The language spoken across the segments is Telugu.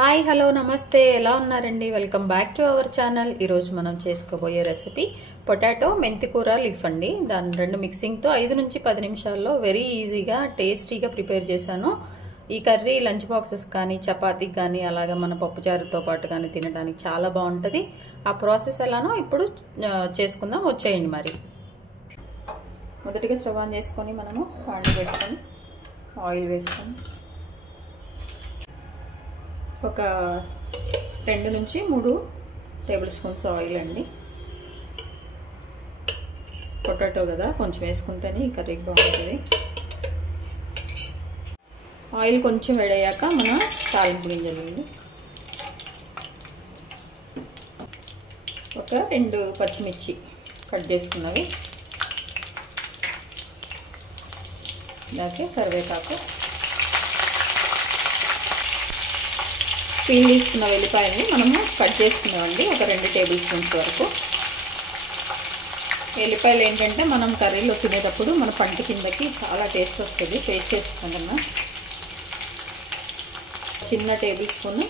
హాయ్ హలో నమస్తే ఎలా ఉన్నారండి welcome back to our channel ఈ రోజు మనం చేసుకోబోయే రెసిపీ పొటాటో మెంతి కూర లీఫ్ అండి దాని రెండు మిక్సింగ్ తో 5 నుంచి 10 నిమిషాల్లో వెరీ ఈజీగా టేస్టీగా ప్రిపేర్ చేశాను ఈ కర్రీ లంచ్ బాక్సెస్ కానీ చపాతీకి కానీ అలాగా మన పప్పుచారుతో పాటు కానీ తినడానికి చాలా బాగుంటది ఆ ప్రాసెస్ ఎలానో ఇప్పుడు చేసుకుందాం వచ్చేయండి మరి మొదటిగా స్టవ్ ఆన్ చేసుకొని మనము పాన్ పెట్టుకొని ఆయిల్ వేసుకొని ఒక 2 నుంచి 3 టేబుల్ స్పూన్స్ ఆయిల్ అండి పొటాటో కదా కొంచెం వేసుకుంటేనే ఈ కర్రీకి బాగుంటుంది ఆయిల్ కొంచెం వేడయ్యాక మన తాలింపు గింజలు అండి ఒక 2 పచ్చిమిర్చి కట్ చేసుకున్నవి అలాగే కరివేపాకు పీల్ తీసుకున్న వెల్లిపాయని మనము కట్ చేసుకున్నామండి ఒక 2 టేబుల్ స్పూన్స్ వరకు వెల్లిపాయలు ఏంటంటే మనం కర్రీలో తినేటప్పుడు మన పంట కిందకి చాలా టేస్ట్ వస్తుంది పేస్ట్ చేసుకుంటున్నా చిన్న టేబుల్ స్పూన్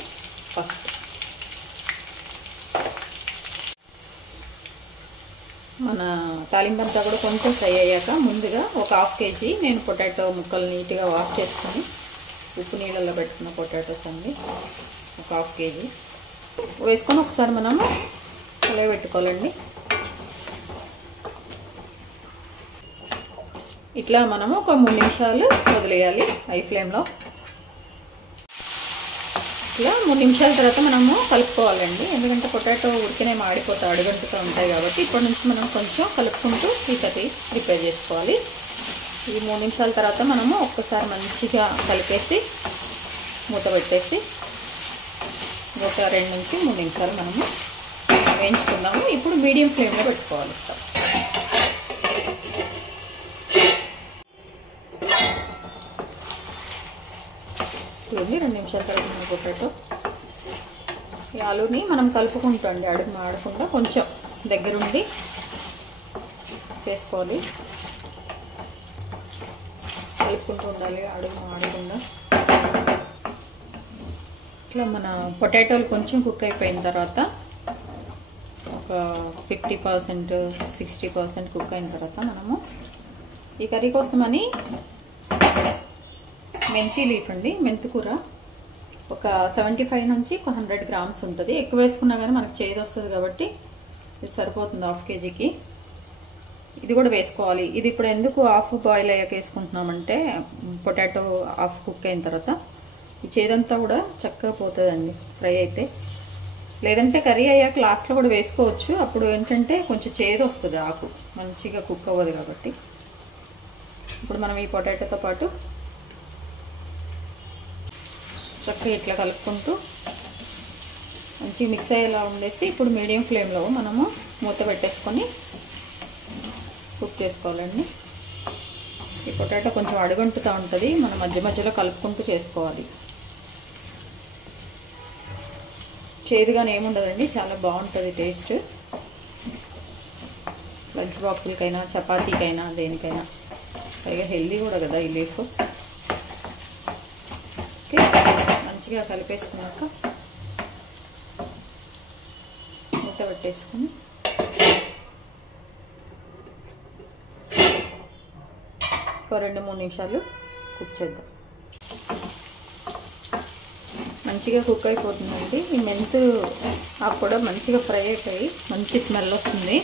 పసుపు మన తాలింపంతా కూడా కొంచెం ఫ్రై అయ్యాక ముందుగా ఒక 1/2 కేజీ నేను పొటాటో ముక్కలు నీట్గా వాష్ చేసుకొని ఉప్పు నీళ్ళలో పెట్టుకున్న పొటాటోస్ అండి ఒక 1/2 కేజీ వేసుకొని ఒకసారి మనము పెట్టుకోవాలండి ఇట్లా మనము ఒక 3 నిమిషాలు వదిలేయాలి హై ఫ్లేమ్లో ఇట్లా 3 నిమిషాల తర్వాత మనము కలుపుకోవాలండి ఎందుకంటే పొటాటో ఉడికినే మాడిపోతే అడుగంటుతూ ఉంటాయి కాబట్టి ఇప్పటి నుంచి మనం కొంచెం కలుపుకుంటూ ఈ కర్రీ ప్రిపేర్ చేసుకోవాలి ఈ 3 నిమిషాల తర్వాత మనము ఒక్కసారి మంచిగా కలిపేసి మూత పెట్టేసి ఒక 2 నుంచి 3 నిమిషాలు మనము వేయించుకుందాము ఇప్పుడు మీడియం ఫ్లేమ్లో పెట్టుకోవాలి చూడండి 2 నిమిషాల తర్వాత పొటాటో ఈ ఆలూని మనం కలుపుకుంటాం అడుగు మాడకుండా కొంచెం దగ్గరుండి చేసుకోవాలి కలుపుకుంటూ ఉండాలి అడుగు మాడకుండా ఇట్లా మన పొటాటోలు కొంచెం కుక్ అయిపోయిన తర్వాత ఒక 50% 60% కుక్ అయిన తర్వాత మనము ఈ కర్రీ కోసమని మెంతి లీఫ్ అండి మెంతి కూర ఒక 75 నుంచి 100 గ్రామ్స్ ఉంటుంది ఎక్కువ వేసుకున్నా కానీ మనకు చేదు వస్తుంది కాబట్టి ఇది సరిపోతుంది 1/2 కేజీకి ఇది కూడా వేసుకోవాలి ఇది ఇప్పుడు ఎందుకు హాఫ్ బాయిల్ అయ్యాక వేసుకుంటున్నామంటే పొటాటో హాఫ్ కుక్ అయిన తర్వాత ఈ చేదంతా కూడా చక్కగా పోతుందండి ఫ్రై అయితే లేదంటే కర్రీ అయ్యాక లాస్ట్లో కూడా వేసుకోవచ్చు అప్పుడు ఏంటంటే కొంచెం చేదు వస్తుంది ఆకు మంచిగా కుక్ అవ్వదు కాబట్టి ఇప్పుడు మనం ఈ పొటాటోతో పాటు చక్కగా ఇట్లా కలుపుకుంటూ మంచిగా మిక్స్ అయ్యేలా ఉండేసి ఇప్పుడు మీడియం ఫ్లేమ్లో మనము మూత పెట్టేసుకొని కుక్ చేసుకోవాలండి ఈ పొటాటో కొంచెం అడుగంటుతూ ఉంటుంది మనం మధ్య మధ్యలో కలుపుకుంటూ చేసుకోవాలి చేదుగానే ఏముండదండి చాలా బాగుంటుంది టేస్ట్ లంచ్ బాక్సులకైనా చపాతీకైనా దేనికైనా పైగా హెల్దీ కూడా కదా ఈ లీఫ్ ఓకే మంచిగా కలిపేసుకున్నాక మూత పెట్టేసుకుని ఒక 2-3 నిమిషాలు కుక్ చేద్దాం మంచిగా కుక్ అయిపోతుందండి ఈ మెంతు ఆకు కూడా మంచిగా ఫ్రై అయిపోయి మంచి స్మెల్ వస్తుంది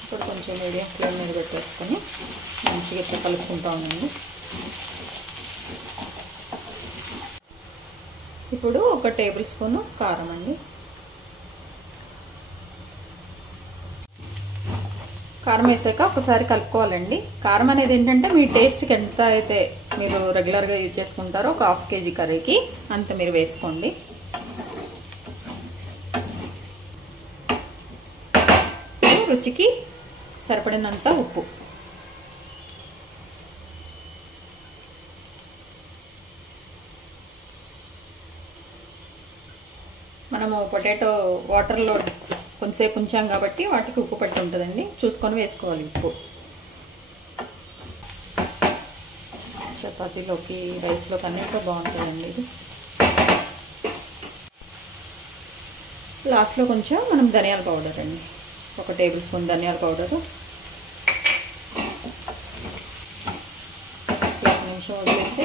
ఇప్పుడు కొంచెం మీడియం ఫ్లేమ్ మీద పెట్టేసుకొని మంచిగా ఇట్లా కలుపుకుంటా ఉండండి ఇప్పుడు ఒక టేబుల్ స్పూన్ కారం అండి కారం వేసాక ఒకసారి కలుపుకోవాలండి కారం అనేది ఏంటంటే మీ టేస్ట్కి ఎంత అయితే మీరు రెగ్యులర్గా యూజ్ చేసుకుంటారో ఒక 1/2 కేజీ కర్రీకి అంత మీరు వేసుకోండి రుచికి సరిపడినంత ఉప్పు మనము పొటాటో వాటర్లో కొంచెంసేపు ఉంచాం కాబట్టి వాటికి ఉప్పు పట్టి ఉంటుందండి చూసుకొని వేసుకోవాలి ఉప్పు చపాతీలోకి రైస్లోకి అన్నిటితో బాగుంటుందండి ఇది. లాస్ట్లో కొంచెం మనం ధనియాల పౌడర్ అండి, 1 టేబుల్ స్పూన్ ధనియాల పౌడరు. 1 నిమిషం వదిలేసి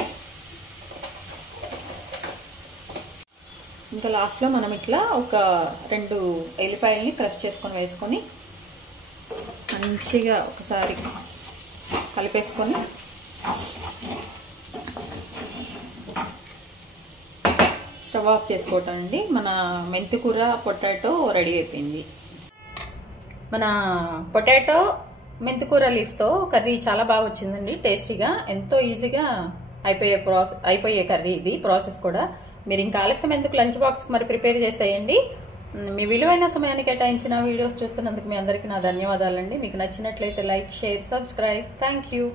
ఇంకా లాస్ట్లో మనం ఇట్లా ఒక 2 ఎల్లిపాయలని క్రష్ చేసుకొని వేసుకొని మంచిగా ఒకసారి కలిపేసుకొని స్టవ్ ఆఫ్ చేసుకోవటం అండి. మన మెంతికూర పొటాటో రెడీ అయిపోయింది. మన పొటాటో మెంతికూర లీఫ్తో కర్రీ చాలా బాగా వచ్చిందండి, టేస్టీగా, ఎంతో ఈజీగా అయిపోయే కర్రీ ఇది. ప్రాసెస్ కూడా మీరు ఇంకా ఆలస్యం ఎందుకు, లంచ్ బాక్స్కి మరి ప్రిపేర్ చేసేయండి. మీ విలువైన సమయాన్ని కేటాయించిన వీడియోస్ చూస్తున్నందుకు మీ అందరికీ నా ధన్యవాదాలండి. మీకు నచ్చినట్లయితే like, share, subscribe. Thank you.